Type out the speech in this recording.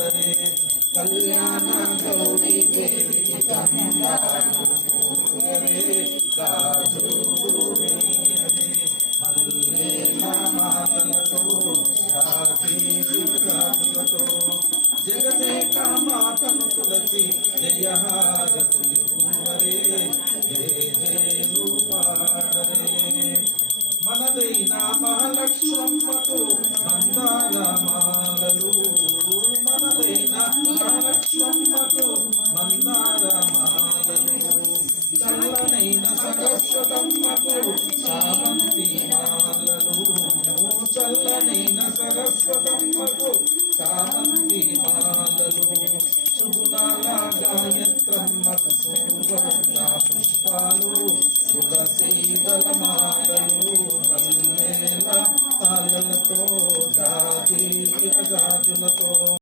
పాడరే కళ్యాణ గౌరీ దేవికి కందారే కాజూరే మల్లేల మాలలతో రాజీలతో జగదేక మాతను తులసి జయహారతులు జయలు పాడరే మనదైన మహాలక్ష్మమ్మకు మందార మాలలు మనదైన మహాలక్ష్మమ్మకు మందార మాలలు చల్లనైన సరస్వతమ్మకు చామంతి మాలలు చల్లనైన సరస్వతమ్మకు చామంతి మాలలు సుగుణాల గాయత్రమ్మకు సువర్ణ పుష్పాలు తులసీదల మాలలు మల్లేల తాళలతో గాజులతో